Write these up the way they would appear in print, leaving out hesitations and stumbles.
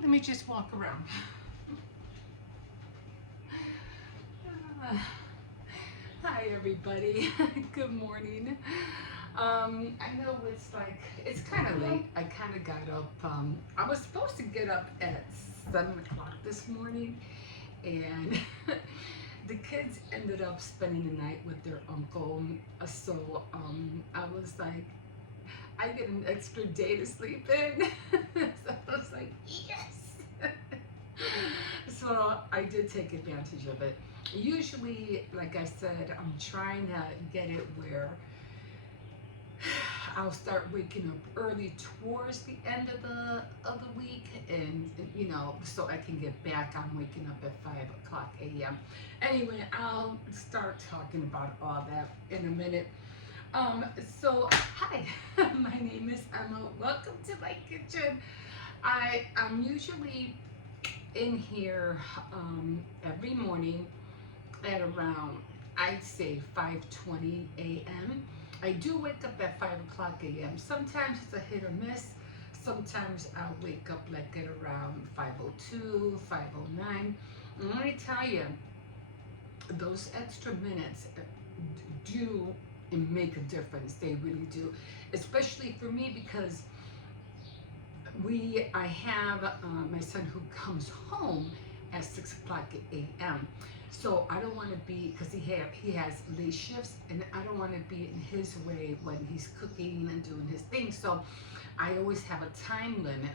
let me just walk around. Hi everybody, good morning. I know it's kind of late. I kind of got up, I was supposed to get up at 7 o'clock this morning, and the kids ended up spending the night with their uncle. So I was like, I get an extra day to sleep in. So I was like, yes. So I did take advantage of it. Usually, like I said, I'm trying to get it where I'll start waking up early towards the end of the week, and so I can get back on waking up at 5 o'clock a.m. Anyway, I'll start talking about all that in a minute. So hi, my name is Emma. Welcome to my kitchen. I'm usually in here every morning at around, I'd say 5:20 a.m. I do wake up at 5 o'clock a.m. Sometimes it's a hit or miss. Sometimes I'll wake up like at around 5:02, 5:09. And let me tell you, those extra minutes do make a difference. They really do, especially for me because I have my son who comes home at 6 o'clock a.m. So I don't want to be, because he has late shifts, and I don't want to be in his way when he's cooking and doing his thing. So I always have a time limit,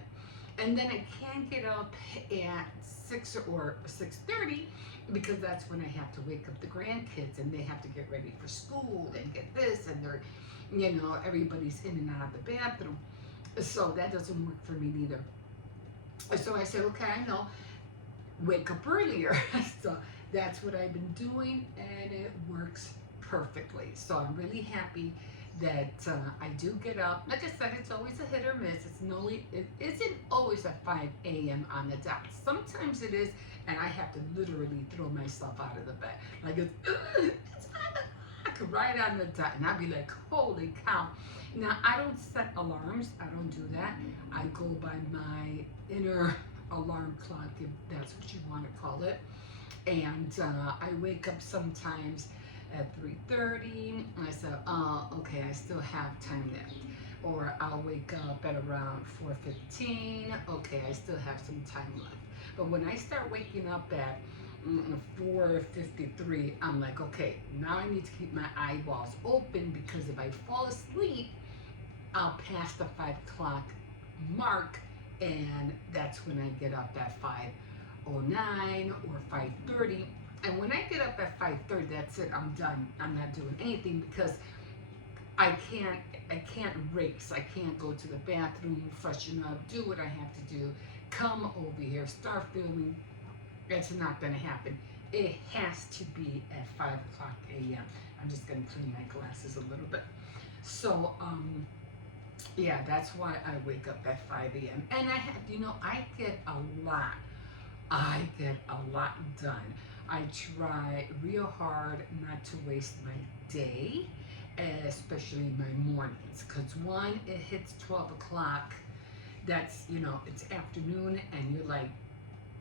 and then I can't get up at 6 or 6:30 because that's when I have to wake up the grandkids and they have to get ready for school and get this, and they're, everybody's in and out of the bathroom. So that doesn't work for me neither. So I said, okay, I know, wake up earlier. So that's what I've been doing, and it works perfectly. So I'm really happy that I do get up. Like I said, it's always a hit or miss. It isn't always at 5 a.m. on the dot. Sometimes it is, and I have to literally throw myself out of the bed. Like it's 5 o'clock, right on the dot, and I'd be like, holy cow. Now, I don't set alarms. I don't do that. I go by my inner alarm clock, if that's what you want to call it. And I wake up sometimes at 3:30, and I say, oh, okay, I still have time left. Or I'll wake up at around 4:15. Okay, I still have some time left. But when I start waking up at 4:53, I'm like, okay, now I need to keep my eyeballs open, because if I fall asleep, I'll pass the 5 o'clock mark, and that's when I get up at 5:09 or 5:30. And when I get up at 5:30, that's it. I'm done. I'm not doing anything, because I can't race. I can't go to the bathroom, freshen up, do what I have to do, come over here, start filming. It's not going to happen. It has to be at 5 o'clock a.m. I'm just going to clean my glasses a little bit. So, yeah, that's why I wake up at 5 a.m. And I get I get a lot done. I try real hard not to waste my day, especially my mornings. Because it hits 12 o'clock, that's, it's afternoon, and you're like,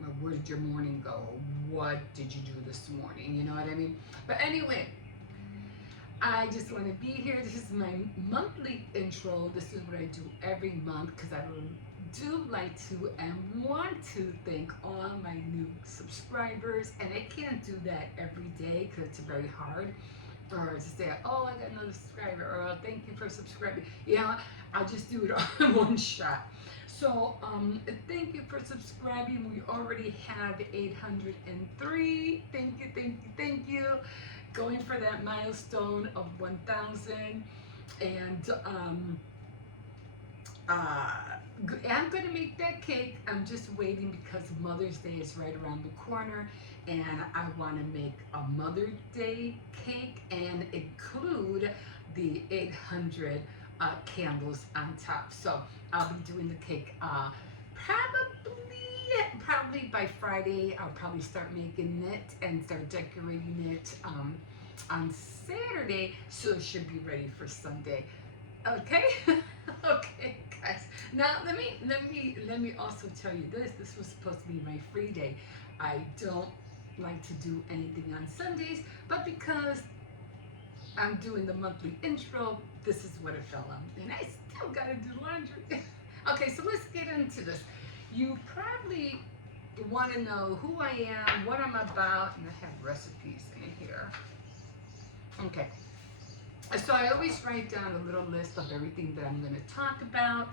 well, where did your morning go? What did you do this morning? You know what I mean? But anyway, I just want to be here. This is my monthly intro. This is what I do every month, because I do like to and want to thank all my new subscribers. And I can't do that every day because it's very hard. Or to say, oh, I got another subscriber, or oh, thank you for subscribing. I'll just do it all in one shot. So thank you for subscribing. We already have 803. Thank you, thank you, thank you. Going for that milestone of 1,000. And I'm gonna make that cake. I'm just waiting because Mother's Day is right around the corner, and I want to make a Mother's Day cake and include the 800 candles on top. So I'll be doing the cake probably by Friday. I'll probably start making it and start decorating it on Saturday, so it should be ready for Sunday. Okay, okay, guys. Now let me also tell you this. This was supposed to be my free day. I don't like to do anything on Sundays, but because I'm doing the monthly intro, this is what it fell on, and I still gotta do laundry. Okay, so let's get into this. You probably want to know who I am, what I'm about, and I have recipes in here. Okay, so I always write down a little list of everything that I'm going to talk about.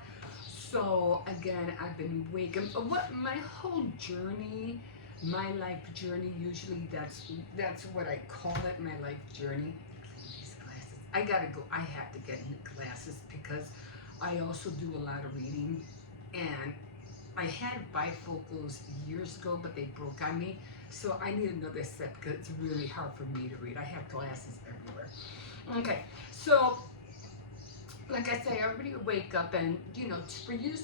So again, I've been waking. What my whole journey, my life journey. Usually, that's what I call it. My life journey. These glasses. I gotta go. I have to get new glasses because I also do a lot of reading, and I had bifocals years ago, but they broke on me. So I need another set because it's really hard for me to read. I have glasses everywhere. Okay, so like I say, I already wake up and, for you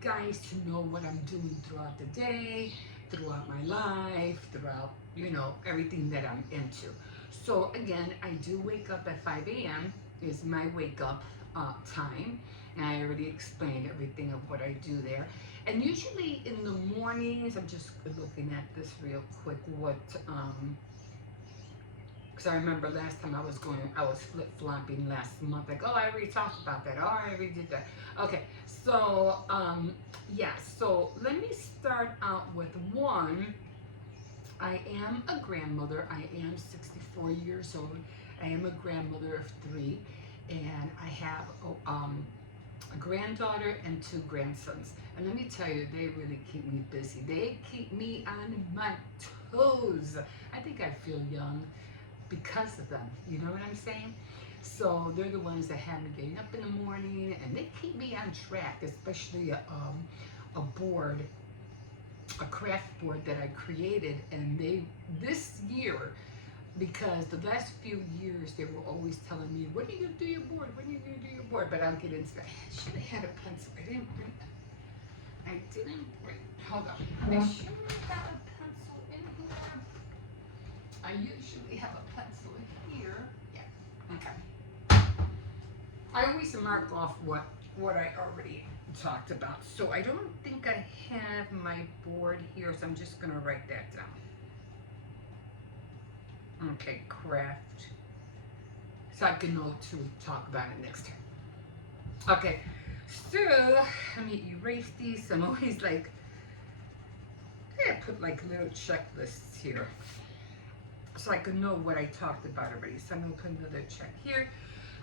guys to know what I'm doing throughout the day, throughout my life, throughout, everything that I'm into. So again, I do wake up at 5 a.m. is my wake up time. And I already explained everything of what I do there. And usually in the mornings, I'm just looking at this real quick, because I remember last time I was flip-flopping last month. Like, oh, I already talked about that. Oh, I already did that. Okay, so, yeah, so let me start out with one. I am a grandmother. I am 64 years old. I am a grandmother of three, and I have a granddaughter and two grandsons. And let me tell you, they really keep me busy. They keep me on my toes. I think I feel young because of them. You know what I'm saying? So they're the ones that have me getting up in the morning, and they keep me on track, especially a board, a craft board that I created. And this year, because the last few years they were always telling me, when are you gonna do your board? When are you gonna do your board? But I'll get into that. I should have had a pencil. I didn't bring, hold on. I should have got a pencil in here. I usually have a pencil in here. Yeah. Okay. I always mark off what I already talked about. So I don't think I have my board here, so I'm just gonna write that down. Okay, craft. So I can know to talk about it next time. Okay, so let me erase these. I'm always like, I put like little checklists here so I can know what I talked about already. So I'm gonna put another check here.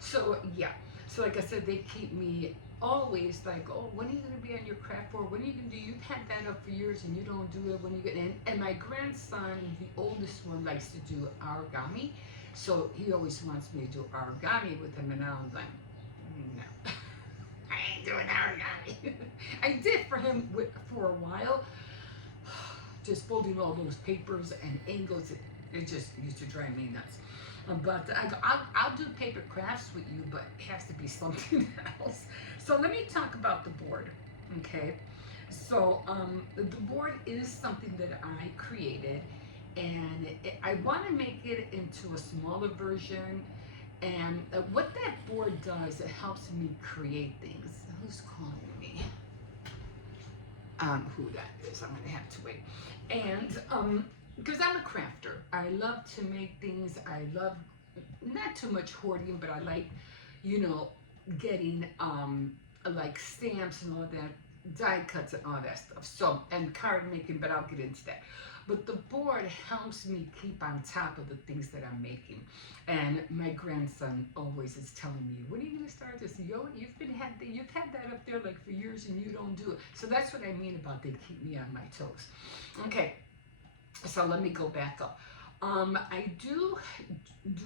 So yeah, so like I said, they keep me always like, oh, when are you gonna be on your craft board? When are you gonna do? You've had that up for years and you don't do it. When you get in, and my grandson, the oldest one, likes to do origami, so he always wants me to do origami with him, and now I'm like, no, I ain't doing origami. I did for him for a while, just folding all those papers and angles. It just used to drive me nuts. But I'll do paper crafts with you, but it has to be something else. So let me talk about the board, okay? So the board is something that I created, and I want to make it into a smaller version. And what that board does, it helps me create things. Who's calling me? Who that is, I'm gonna have to wait. And because I'm a crafter, I love to make things. I love not too much hoarding, but I like, getting like stamps and all that, die cuts and all that stuff. So, and card making, but I'll get into that. But the board helps me keep on top of the things that I'm making. And my grandson always is telling me, when are you gonna start this? You've had that up there like for years and you don't do it. So that's what I mean about they keep me on my toes. Okay, so let me go back up. I do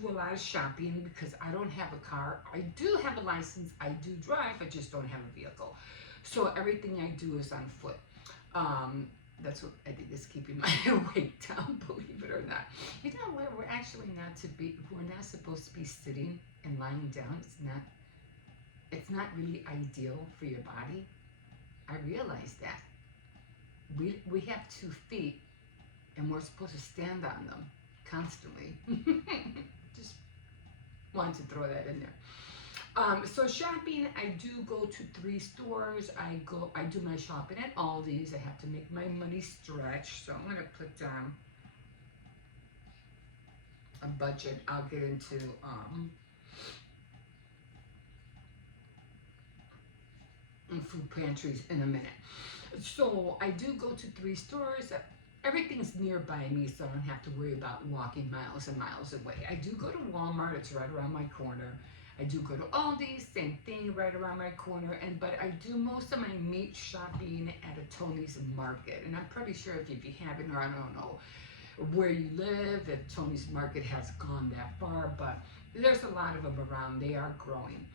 a lot of shopping because I don't have a car. I do have a license. I do drive. I just don't have a vehicle. So everything I do is on foot. That's what I think is keeping my weight down, believe it or not. You know what? We're actually we're not supposed to be sitting and lying down. It's not really ideal for your body. I realize that. We have 2 feet and we're supposed to stand on them constantly. Just wanted to throw that in there. So shopping, I do go to 3 stores. I do my shopping at Aldi's. I have to make my money stretch. So I'm gonna put down a budget. I'll get into food pantries in a minute. So I do go to 3 stores. Everything's nearby me, so I don't have to worry about walking miles and miles away. I do go to Walmart, it's right around my corner. I do go to Aldi, same thing, right around my corner. But I do most of my meat shopping at a Tony's Market. And I'm pretty sure if you haven't, or I don't know where you live, if Tony's Market has gone that far, but there's a lot of them around. They are growing.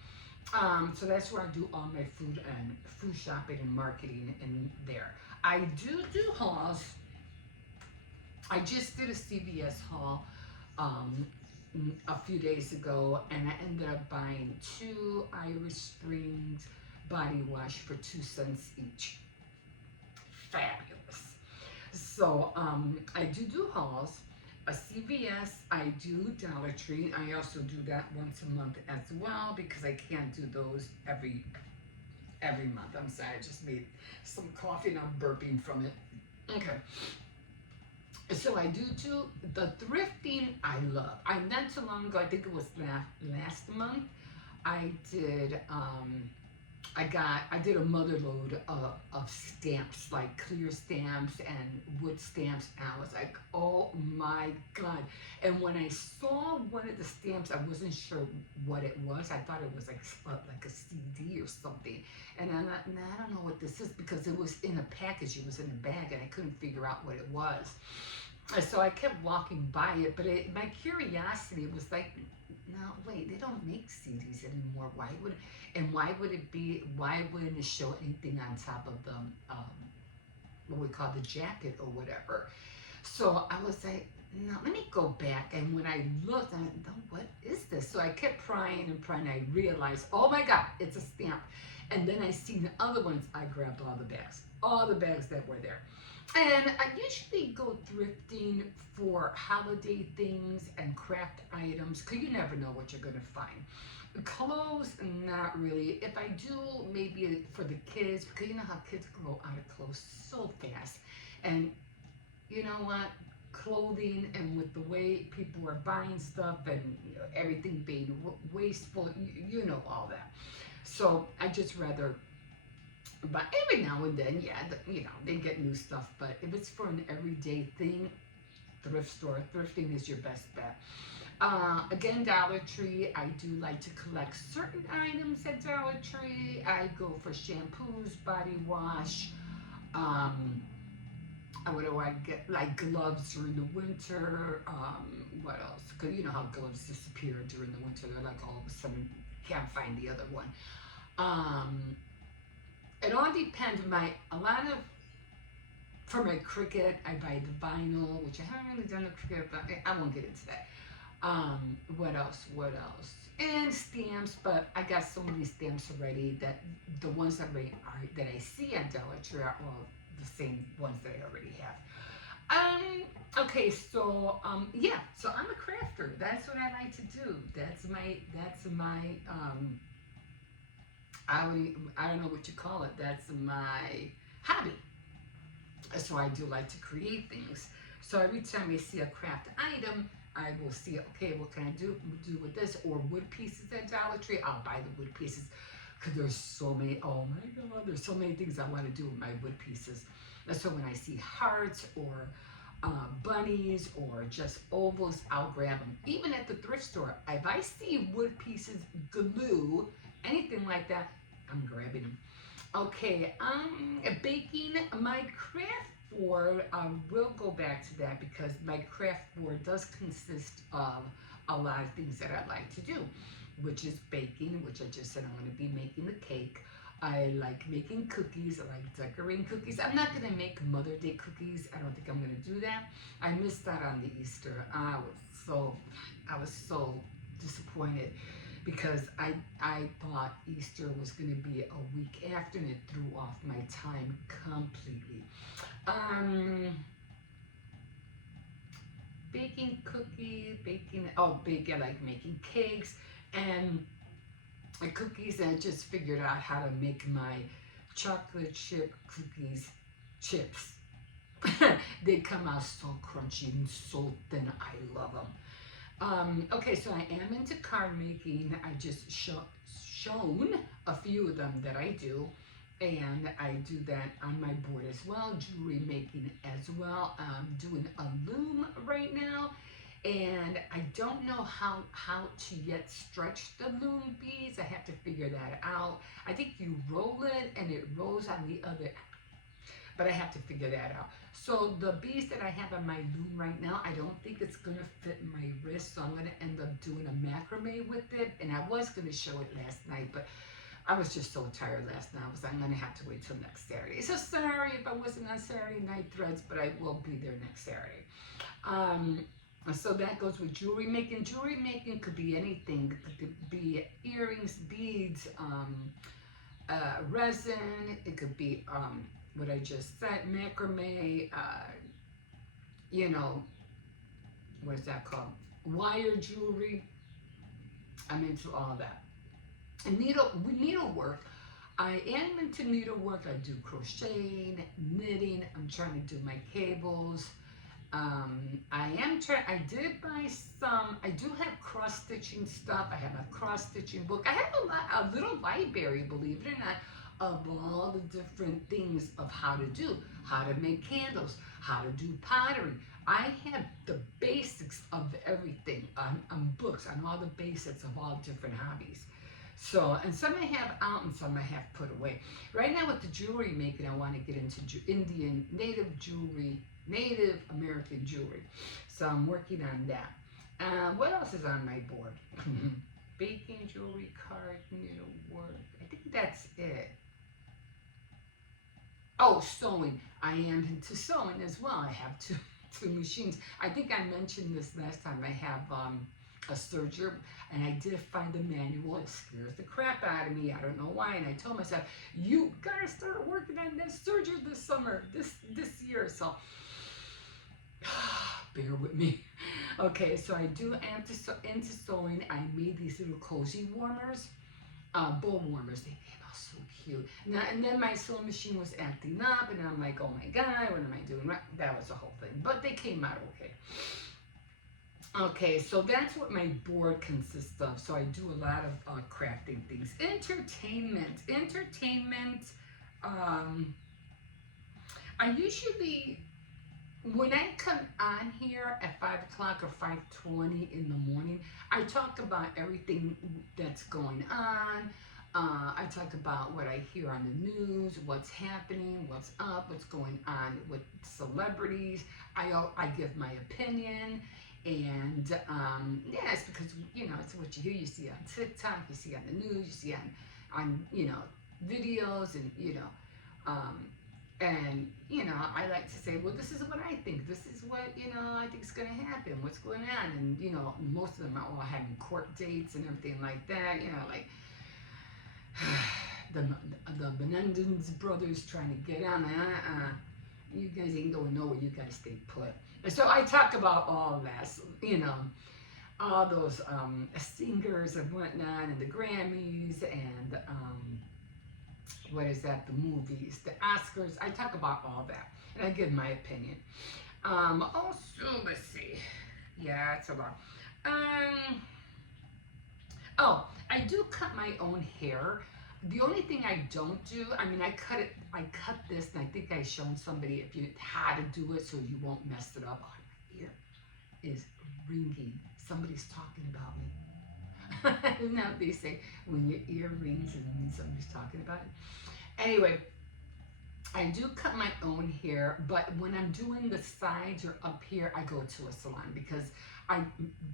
So that's where I do all my food shopping and marketing in there. I do hauls. I just did a CVS haul a few days ago, and I ended up buying 2 Irish Springs body wash for 2 cents each. Fabulous. So I do hauls. A CVS, I do Dollar Tree. I also do that once a month as well because I can't do those every month. I'm sorry, I just made some coffee and I'm burping from it. Okay. So I do too. The thrifting I love. I not too long ago, I think it was last month, I did I did a mother load of stamps, like clear stamps and wood stamps. And I was like, oh my God. And when I saw one of the stamps, I wasn't sure what it was. I thought it was like a CD or something. And I'm like, nah, I don't know what this is because it was in a package, it was in a bag, and I couldn't figure out what it was. So I kept walking by it, but my curiosity was like, no, wait, they don't make CDs anymore. Why wouldn't it show anything on top of the, what we call the jacket or whatever? So I was like, no, let me go back. And when I looked, I went, no, what is this? So I kept prying and prying. I realized, oh my God, it's a stamp. And then I seen the other ones. I grabbed all the bags that were there. And I usually go thrifting for holiday things and craft items because you never know what you're going to find. Clothes, not really. If I do, maybe for the kids, because you know how kids grow out of clothes so fast. And you know what? Clothing, and with the way people are buying stuff and everything being wasteful, you know all that. So I just rather, but every now and then, yeah, they get new stuff. But if it's for an everyday thing, thrift store, thrifting is your best bet. Again, Dollar Tree, I do like to collect certain items at Dollar Tree. I go for shampoos, body wash. What do I get? Like gloves during the winter. What else? Because you know how gloves disappear during the winter. They're like all of a sudden can't find the other one. It all depends. For my Cricut, I buy the vinyl, which I haven't really done the Cricut, but I won't get into that. What else? And stamps, but I got so many stamps already that the ones that I see at Dollar Tree are all the same ones that I already have. Okay, so yeah, so I'm a crafter. That's what I like to do. That's my I don't know what you call it. That's my hobby. So I do like to create things. So every time I see a craft item, I will see, okay, what can I do with this? Or wood pieces at Dollar Tree, I'll buy the wood pieces. Because there's so many, oh my God, there's so many things I want to do with my wood pieces. And so when I see hearts or bunnies or just ovals, I'll grab them. Even at the thrift store, if I see wood pieces, glue, anything like that, I'm grabbing them. Okay, baking, my craft board, we'll go back to that because my craft board does consist of a lot of things that I like to do, which is baking, which I just said I'm going to be making the cake. I like making cookies. I like decorating cookies. I'm not going to make Mother Day cookies. I don't think I'm going to do that. I missed out on the Easter. I was so disappointed because I thought Easter was going to be a week after, and it threw off my time completely. Baking cookies, I like making cakes, and cookies, and I just figured out how to make my chocolate chip cookies chips. They come out so crunchy and so thin. I love them. Okay, so I am into card making. I just shown a few of them that I do, and I do that on my board as well. Jewelry making as well. I'm doing a loom right now, and I don't know how to yet stretch the loom beads. I have to figure that out. I think you roll it and it rolls on the other, but I have to figure that out. So the beads that I have on my loom right now, I don't think it's gonna fit my wrist, so I'm gonna end up doing a macrame with it. And I was gonna show it last night, but I was just so tired last night. I was like, I'm gonna have to wait till next Saturday. So sorry if I wasn't on Saturday Night Threads, but I will be there next Saturday. So that goes with jewelry making. Jewelry making could be anything. It could be earrings, beads, resin. It could be what I just said, macrame, you know, what is that called? Wire jewelry. I'm into all that. And needlework. I am into needlework. I do crocheting, knitting. I'm trying to do my cables. I did buy some, I do have cross stitching stuff. I have a cross stitching book. I have a little library, believe it or not, of all the different things of how to make candles, how to do pottery. I have the basics of everything on books, on all the basics of all different hobbies. So, and some I have out and some I have put away. Right now with the jewelry making, I want to get into Indian, native jewelry, Native American jewelry. So I'm working on that. What else is on my board? Baking, jewelry, card, needlework. I think that's it. Oh, sewing. I am into sewing as well. I have two machines. I think I mentioned this last time. I have a serger, and I did find the manual. It scares the crap out of me. I don't know why. And I told myself, you gotta start working on that serger this summer, this year. So bear with me. Okay, so I do am into sewing. I made these little cozy warmers, bowl warmers. They came out so cute. Now, and then my sewing machine was acting up, and I'm like, oh my god, what am I doing? That was the whole thing. But they came out okay. Okay, so that's what my board consists of. So I do a lot of crafting things. Entertainment. I usually, when I come on here at 5 o'clock or 5:20 in the morning, I talk about everything that's going on. I talk about what I hear on the news, what's happening, what's up, what's going on with celebrities. I give my opinion. And yes, because it's what you hear, you see on TikTok, you see on the news, you see on videos, and I like to say, well, this is what I think. This is what I think is going to happen. What's going on? And most of them are all having court dates and everything like that. Like the Menendez brothers trying to get on. You guys ain't going nowhere. You guys stay put. And so I talk about all that, all those singers and whatnot, and the Grammys, and what is that? The movies, the Oscars. I talk about all that, and I give my opinion. Also, let's see. Yeah, it's a lot. Oh, I do cut my own hair. The only thing I don't do, I cut this, and I think I shown somebody how to do it so you won't mess it up. Oh, my ear is ringing. Somebody's talking about me. Isn't that what they say? When your ear rings, it means somebody's talking about it. Anyway, I do cut my own hair, but when I'm doing the sides or up here, I go to a salon because I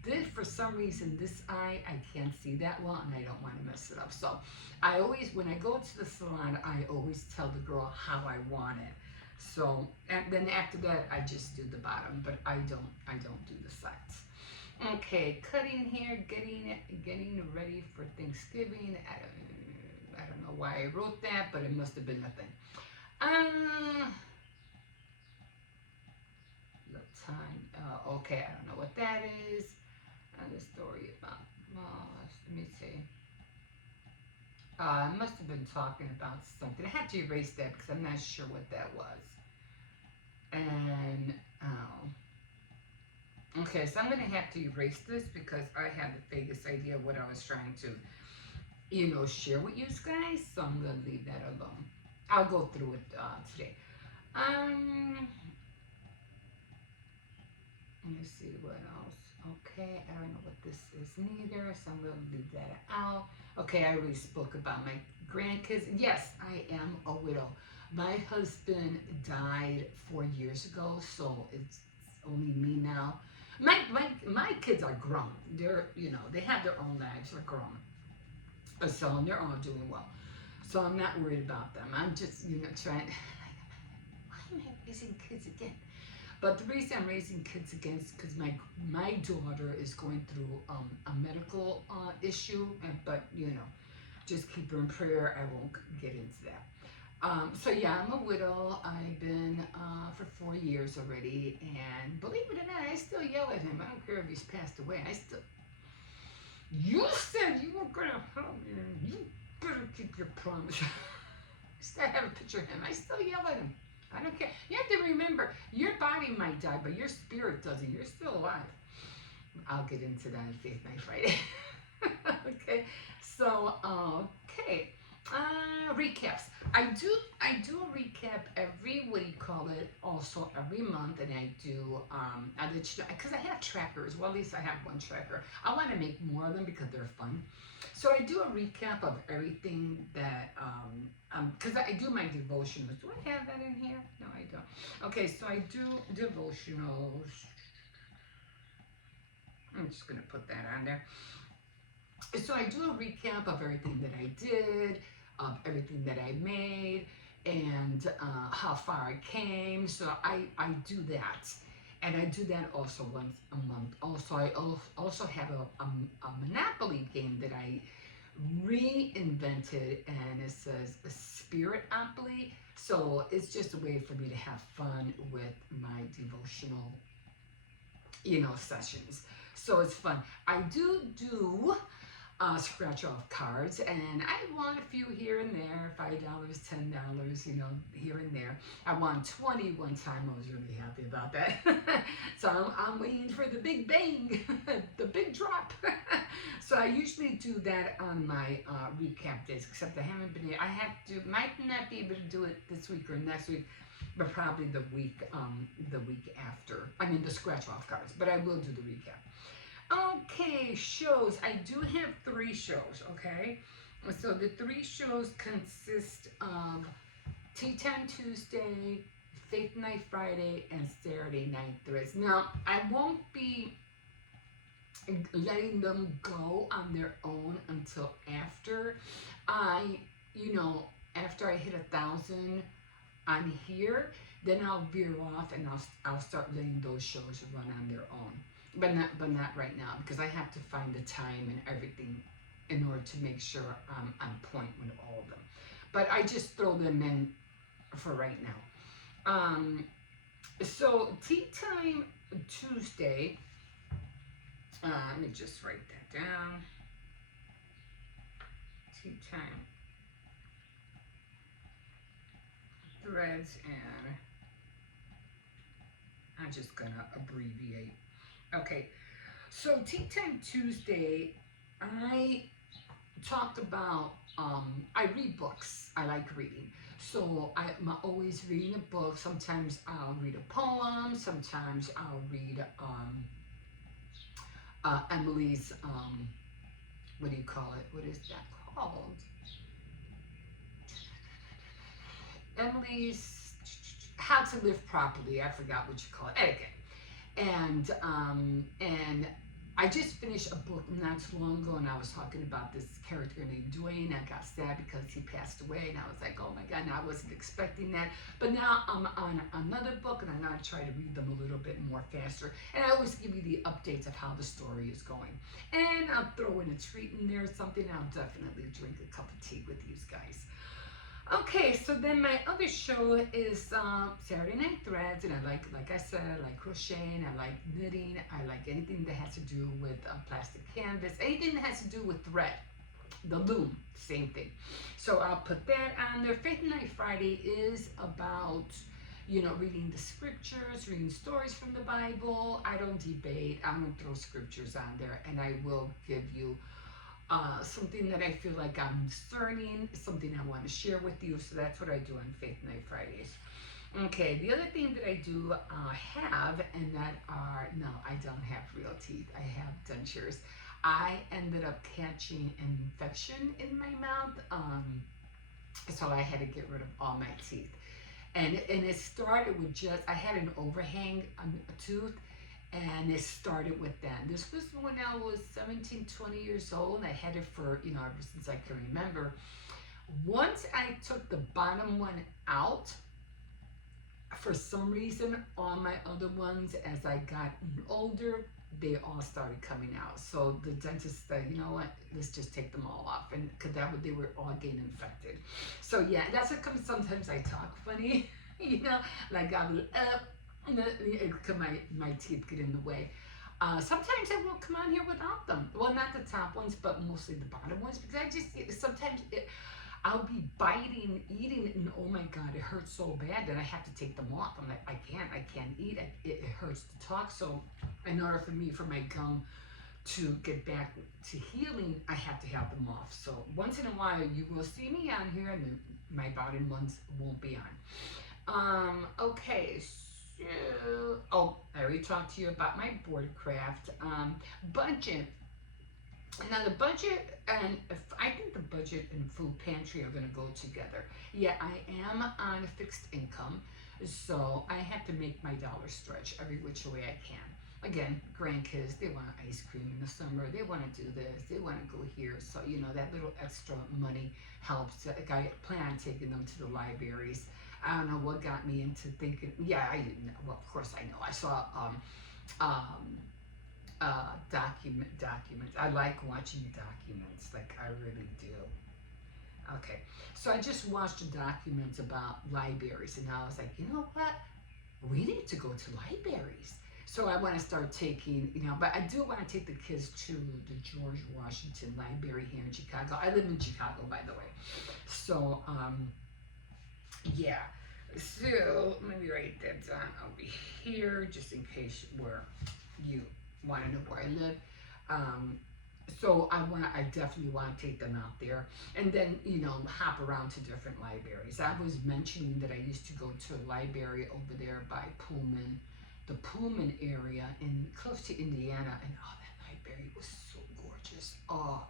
did, for some reason, this eye, I can't see that well, and I don't want to mess it up. So I always, when I go to the salon, I always tell the girl how I want it. So, and then after that, I just do the bottom, but I don't do the sides. Okay, cutting hair, getting ready for Thanksgiving. I don't know why I wrote that, but it must have been a thing. The time. Okay, I don't know what that is. The story about. Let me see. I must have been talking about something. I had to erase that because I'm not sure what that was. And, okay, so I'm going to have to erase this because I had the vaguest idea of what I was trying to, share with you guys. So I'm going to leave that alone. I'll go through it today. Um, Let me see what else. Okay, I don't know what this is neither, so I'm going to leave that out. Okay, I already spoke about my grandkids. Yes, I am a widow. My husband died 4 years ago, so it's only me now. My kids are grown. They have their own lives. They're grown, so they're all doing well. So I'm not worried about them. I'm just trying. Why am I raising kids again? But the reason I'm raising kids again is because my daughter is going through a medical issue, but just keep her in prayer. I won't get into that. So yeah, I'm a widow. I've been for 4 years already, and believe it or not, I still yell at him. I don't care if he's passed away. You said you were gonna help me. You better keep your promise. I have a picture of him. I still yell at him. I don't care. You have to remember, your body might die, but your spirit doesn't. You're still alive. I'll get into that on Faith Night Friday. Okay. So, okay. Recaps. I do a recap also every month, and I do, because I have trackers. Well, at least I have one tracker. I want to make more of them because they're fun. So I do a recap of everything that, because I do my devotionals. Do I have that in here? No, I don't. Okay, so I do devotionals. I'm just going to put that on there. So I do a recap of everything that I did, of everything that I made, and how far I came. So I do that. And I do that also once a month. Also, I also have a Monopoly game that I reinvented, and it says a Spiritopoly. So it's just a way for me to have fun with my devotional, sessions. So it's fun. I do scratch off cards, and I won a few here and there, $5, $10, here and there. I won 20 one time. I was really happy about that. So I'm waiting for the big bang, the big drop. So I usually do that on my recap days, except I haven't been here. Might not be able to do it this week or next week, but probably the week after. I mean the scratch off cards, but I will do the recap. Okay, shows. I do have 3 shows, okay? So the 3 shows consist of Tea Time Tuesday, Faith Night Friday, and Saturday Night Threads. Now, I won't be letting them go on their own until after after I hit 1,000 on here, then I'll veer off and I'll start letting those shows run on their own. But not right now, because I have to find the time and everything in order to make sure I'm on point with all of them. But I just throw them in for right now. So Tea Time Tuesday. Let me just write that down. Tea Time Threads, and I'm just gonna abbreviate. Okay, so Tea Time Tuesday, I talked about, I read books. I like reading. So I'm always reading a book. Sometimes I'll read a poem. Sometimes I'll read Emily's, what do you call it? What is that called? Emily's How to Live Properly. I forgot what you call it. Etiquette. And I just finished a book not too long ago, and I was talking about this character named Dwayne. I got sad because he passed away, and I was like, oh my God, now I wasn't expecting that. But now I'm on another book, and I'm going to try to read them a little bit more faster. And I always give you the updates of how the story is going. And I'll throw in a treat in there, something. I'll definitely drink a cup of tea with you guys. Okay, so then my other show is Saturday Night Threads, and like I said, I like crocheting, I like knitting, I like anything that has to do with plastic canvas, anything that has to do with thread. the loom, same thing. So I'll put that on there. Faith Night Friday is about, reading the scriptures, reading stories from the Bible. I don't debate. I'm going to throw scriptures on there, and I will give you something that I feel like I'm discerning, something I want to share with you. So that's what I do on Faith Night Fridays. Okay, the other thing that I do have, and that are, no, I don't have real teeth. I have dentures. I ended up catching an infection in my mouth, so I had to get rid of all my teeth. And it started with I had an overhang on a tooth, and it started with that. This was when I was 17, 20 years old. I had it for, ever since I can remember. Once I took the bottom one out, for some reason, all my other ones, as I got older, they all started coming out. So the dentist said, you know what, let's just take them all off. And because they were all getting infected. So yeah, that's what comes, sometimes I talk funny, like I'm, my teeth get in the way. Sometimes I won't come on here without them. Well, not the top ones, but mostly the bottom ones, because sometimes I'll be biting, eating, and oh my God, it hurts so bad that I have to take them off. I'm like, I can't eat. It hurts to talk. So in order for my gum to get back to healing, I have to have them off. So once in a while, you will see me on here, and my bottom ones won't be on. Okay, so, I already talked to you about my board craft. Budget. Now the budget, and I think the budget and food pantry are going to go together. Yeah, I am on a fixed income, so I have to make my dollar stretch every which way I can. Again, grandkids, they want ice cream in the summer, they want to do this, they want to go here, so that little extra money helps. Like, I plan on taking them to the libraries. I don't know what got me into thinking, yeah, I didn't know. Well, of course I know. I saw documents. I like watching documents, like I really do. Okay, so I just watched a document about libraries, and I was like, you know what? We need to go to libraries. So I want to start taking, but I do want to take the kids to the George Washington Library here in Chicago. I live in Chicago, by the way. So, yeah. So let me write that down over here, just in case you want to know where I live. So I definitely want to take them out there, and then hop around to different libraries. I was mentioning that I used to go to a library over there by Pullman, the Pullman area in close to Indiana, and that library was so gorgeous.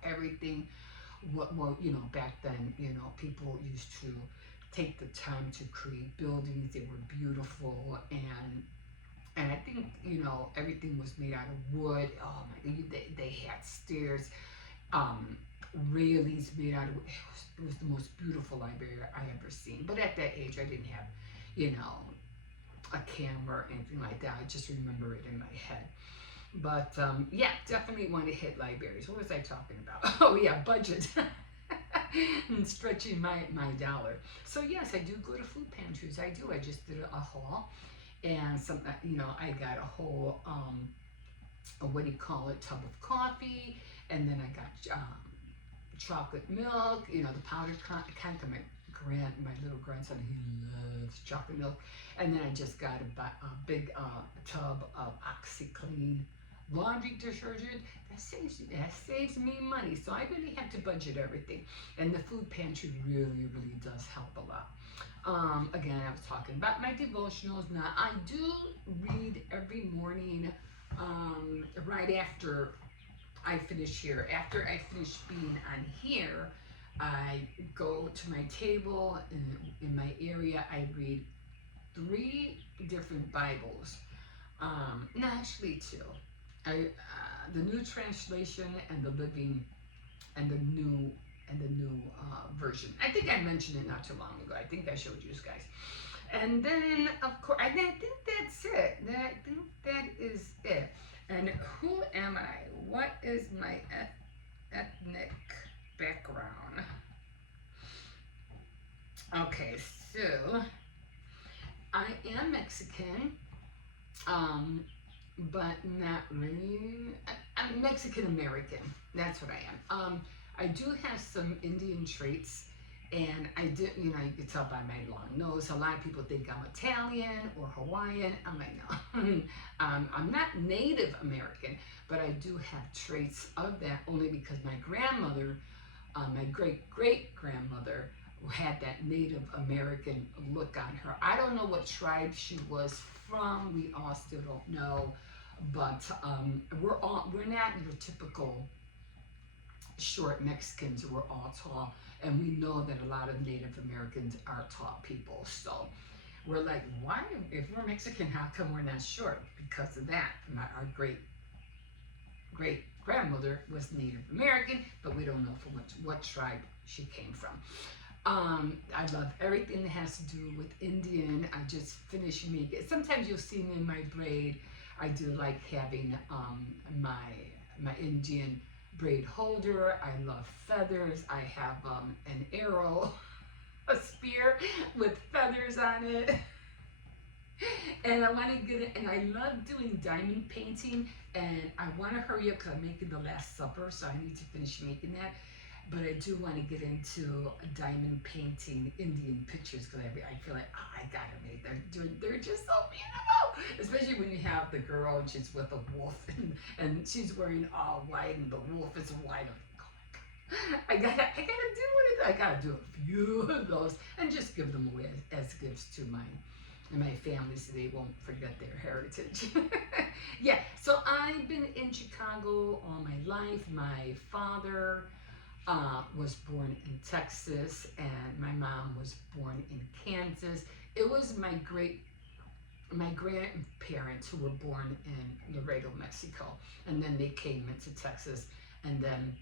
Everything. Well, back then, people used to take the time to create buildings. They were beautiful, and I think, everything was made out of wood. Oh my God, they had stairs, railings made out of wood. It was the most beautiful library I ever seen. But at that age, I didn't have, a camera or anything like that. I just remember it in my head. But yeah, definitely want to hit libraries. What was I talking about? Oh yeah, budget. And stretching my dollar. So yes, I do go to food pantries. I do. I just did a haul, and I got a whole what do you call it, tub of coffee, and then I got chocolate milk. The powdered kind. My little grandson, he loves chocolate milk, and then I just got a big tub of OxyClean laundry detergent. That saves me money. So I really have to budget everything, and the food pantry really does help a lot. Again, I was talking about my devotionals. Now I do read every morning, right after I finish here. After I finish being on here, I go to my table in my area. I read 3 different Bibles. No, actually 2. The New Translation and the Living and the New version. I think I mentioned it not too long ago. I think I showed you guys. And then, of course, I think that's it. I think that is it. And who am I? What is my ethnic background? Okay, so I am Mexican, but not really. I'm Mexican American. That's what I am. I do have some Indian traits, and I did, you know, you can tell by my long nose. A lot of people think I'm Italian or Hawaiian. I'm like, no, I'm not Native American, but I do have traits of that only because my grandmother, my great grandmother, had that Native American look on her. I don't know what tribe she was from. We all still don't know, but we're not your typical short Mexicans. We're all tall, and we know that a lot of Native Americans are tall people. So we're like, why? If we're Mexican, how come we're not short? Because of that. Our great grandmother was Native American, but we don't know from what tribe she came from. I love everything that has to do with Indian. I just finished making. Sometimes you'll see me in my braid. I do like having my Indian braid holder. I love feathers. I have an arrow, a spear with feathers on it. And I want to get it, and I love doing diamond painting, and I want to hurry up because I'm making the Last Supper, so I need to finish making that. But I do want to get into diamond painting Indian pictures because I feel like, oh, I gotta make them. They're just so beautiful, especially when you have the girl and she's with a wolf and she's wearing all white and the wolf is white. I gotta do it. I gotta do a few of those and just give them away as gifts to my family so they won't forget their heritage. Yeah, so I've been in Chicago all my life. My father was born in Texas, and my mom was born in Kansas. It was my grandparents who were born in Laredo, Mexico, and then they came into Texas, and then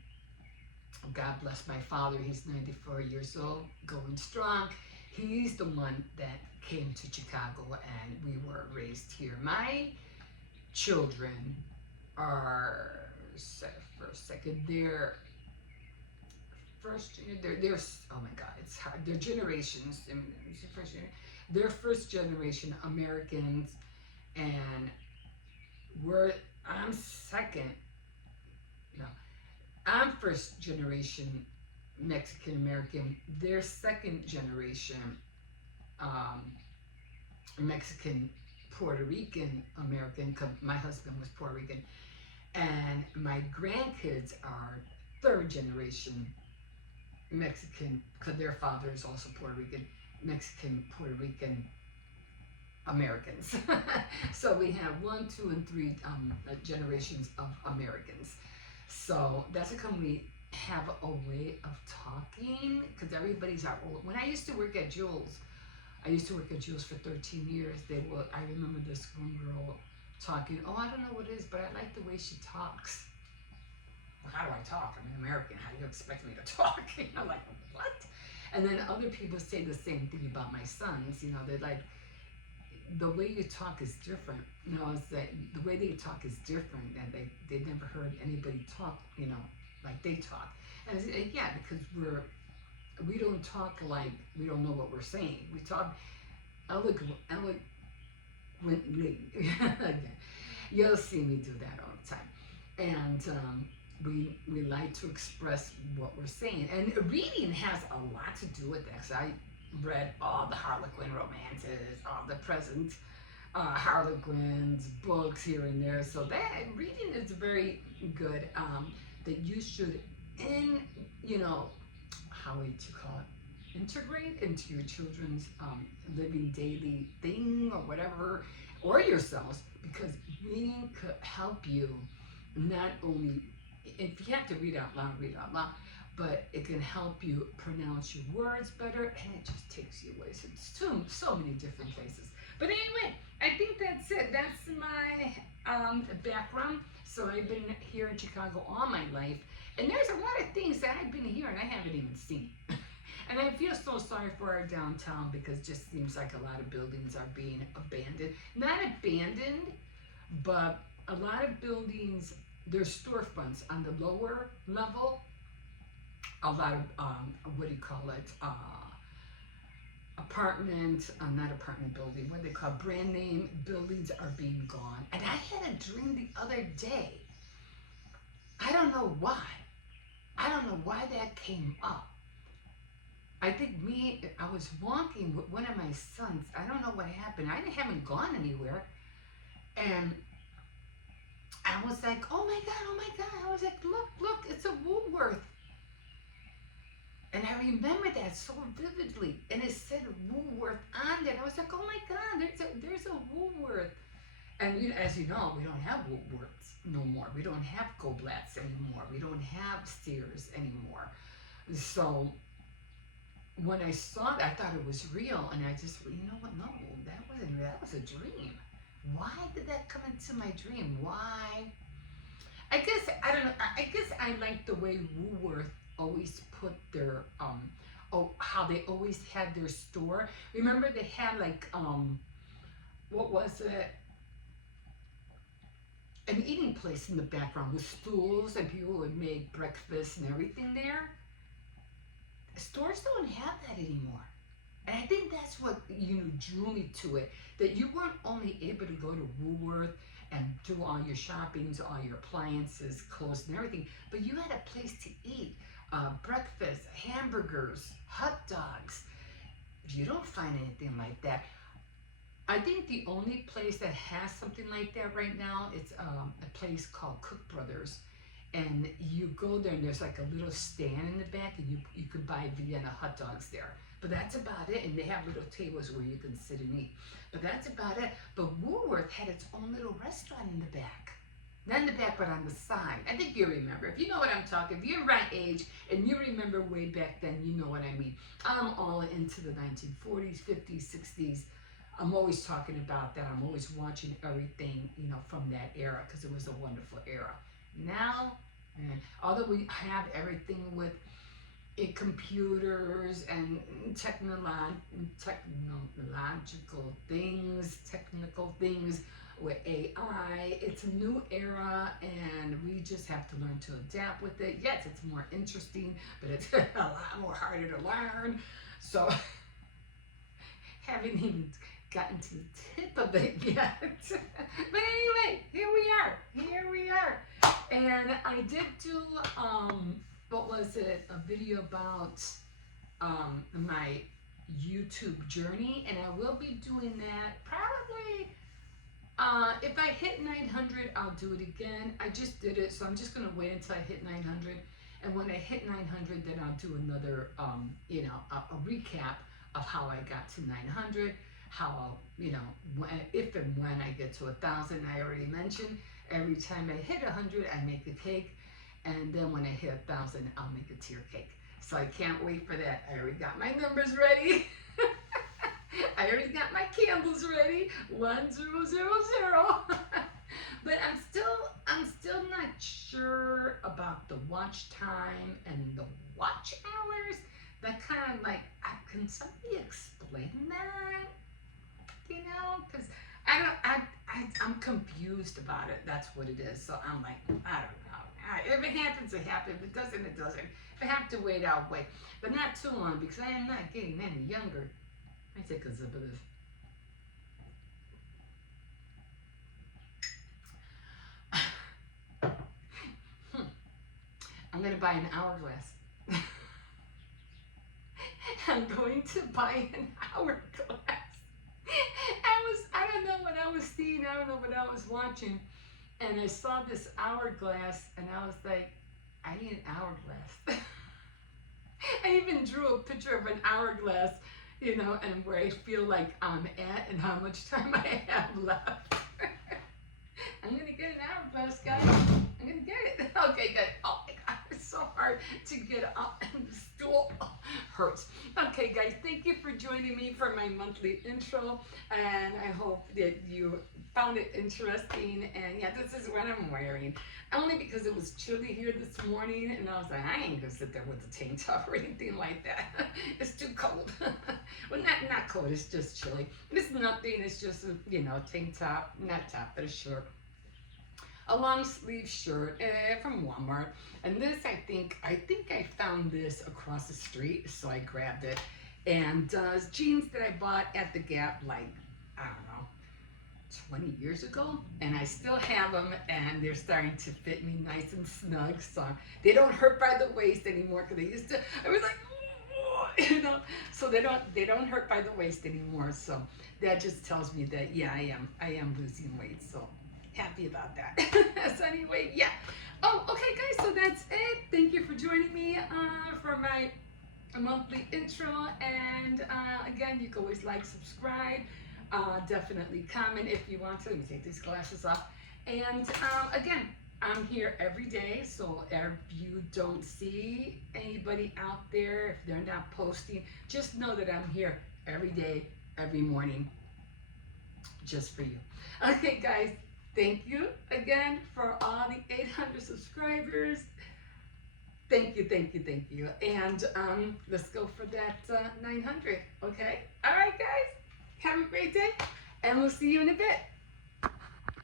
God bless my father. He's 94 years old, going strong. He's the one that came to Chicago, and we were raised here. My children are they're oh my God, it's hard. They're generations. They're first generation Americans, and I'm second. No, I'm first generation Mexican American. They're second generation Mexican Puerto Rican American. My husband was Puerto Rican, and my grandkids are third generation Mexican because their father is also Puerto Rican, Mexican, Puerto Rican Americans. So we have 1, 2, and 3 generations of Americans. So that's how come we have a way of talking, because everybody's our old. When I used to work at Jules, for 13 years. I remember this one girl talking. Oh, I don't know what it is, but I like the way she talks. Well, how do I talk? I'm an American. How do you expect me to talk? I'm like, what? And then other people say the same thing about my sons. You know, they're like, the way you talk is different. You know, it's that the way they talk is different, and they never heard anybody talk, you know, like they talk. And yeah, because we don't talk like we don't know what we're saying. We talk eloquently. You'll see me do that all the time. And we like to express what we're saying. And reading has a lot to do with that. Because I read all the Harlequin romances, all the present Harlequins books here and there. So that reading is very good. That you should, how would you call it? Integrate into your children's living daily thing or whatever, or yourselves, because reading could help you not only, if you have to read out loud, but it can help you pronounce your words better, and it just takes you away so many different places. But anyway, I think that's it. That's my background. So I've been here in Chicago all my life, and there's a lot of things that I've been here and I haven't even seen. And I feel so sorry for our downtown, because it just seems like a lot of buildings are being abandoned. Not abandoned, but a lot of buildings, there's storefronts on the lower level. A lot of, not apartment building, what they call brand name buildings are being gone. And I had a dream the other day. I don't know why, I don't know why that came up. I think I was walking with one of my sons. I don't know what happened. I haven't gone anywhere. And I was like, oh my God, oh my God. I was like, look, look, it's a Woolworth. And I remember that so vividly. And it said Woolworth on there. And I was like, oh my God, there's a Woolworth. And as you know, we don't have Woolworths no more. We don't have Goldblatt's anymore. We don't have Sears anymore. So when I saw it, I thought it was real. And I just, you know what? No, that wasn't real. That was a dream. Why did that come into my dream? Why? I guess, I don't know. I guess I like the way Woolworth always put their, how they always had their store. Remember they had like, what was it? An eating place in the background with stools and people would make breakfast and everything there. Stores don't have that anymore. And I think that's what, drew me to it. That you weren't only able to go to Woolworth and do all your shoppings, all your appliances, clothes and everything, but you had a place to eat. Breakfast, hamburgers, hot dogs. You don't find anything like that. I think the only place that has something like that right now, it's a place called Cook Brothers. And you go there and there's like a little stand in the back and you could buy Vienna hot dogs there. But that's about it. And they have little tables where you can sit and eat. But that's about it. But Woolworth had its own little restaurant in the back. Not in the back, but on the side. I think you remember. If you know what I'm talking, if you're my age and you remember way back then, you know what I mean. I'm all into the 1940s, 50s, 60s. I'm always talking about that. I'm always watching everything, from that era because it was a wonderful era. Now, although we have everything with computers and technological technical things with AI, it's a new era and we just have to learn to adapt with it. Yes, it's more interesting, but it's a lot more harder to learn. So, haven't even gotten to the tip of it yet. But anyway, here we are. And I did do, what was it, a video about my YouTube journey, and I will be doing that probably, if I hit 900, I'll do it again. I just did it, so I'm just going to wait until I hit 900, and when I hit 900, then I'll do another, a recap of how I got to 900, how, if and when I get to 1,000. I already mentioned, every time I hit 100, I make a cake, and then when I hit 1,000, I'll make a tier cake. So I can't wait for that. I already got my numbers ready. I already got my candles ready. 1000. But I'm still not sure about the watch time and the watch hours. That kind of like, can somebody explain that? Because I'm confused about it. That's what it is. So I'm like, I don't know. If it happens, it happens. If it doesn't, it doesn't. If I have to wait, I'll wait. But not too long because I am not getting any younger. I take a sip of this. I'm going to buy an hourglass. I'm going to buy an hourglass. I don't know what I was seeing. I don't know what I was watching. And I saw this hourglass and I was like, I need an hourglass. I even drew a picture of an hourglass, and where I feel like I'm at and how much time I have left. I'm going to get an hourglass, guys. I'm going to get it. Okay, good. Oh my God, it's so hard to get up and the stool hurts. Okay, guys, thank you for joining me for my monthly intro, and I hope that you found it interesting. And yeah, this is what I'm wearing, only because it was chilly here this morning, and I was like, I ain't gonna sit there with a tank top or anything like that. It's too cold. Well, not cold. It's just chilly. It's nothing. It's just a tank top, not top, but a shirt. A long sleeve shirt from Walmart. And this, I think I found this across the street, so I grabbed it. And jeans that I bought at the Gap, like, I don't know, 20 years ago, and I still have them, and they're starting to fit me nice and snug. So they don't hurt by the waist anymore. Because they used to, I was like, you know, so they don't hurt by the waist anymore. So that just tells me that yeah, I am losing weight. So happy about that. So anyway, yeah. Oh, okay, guys. So that's it. Thank you for joining me for my monthly intro. And again, you can always like, subscribe. Definitely comment if you want to. Let me take these glasses off. And again, I'm here every day, so if you don't see anybody out there, if they're not posting, just know that I'm here every day, every morning, just for you. Okay, guys, thank you again for all the 800 subscribers. Thank you, thank you, thank you. And let's go for that 900, okay? All right, guys, have a great day, and we'll see you in a bit.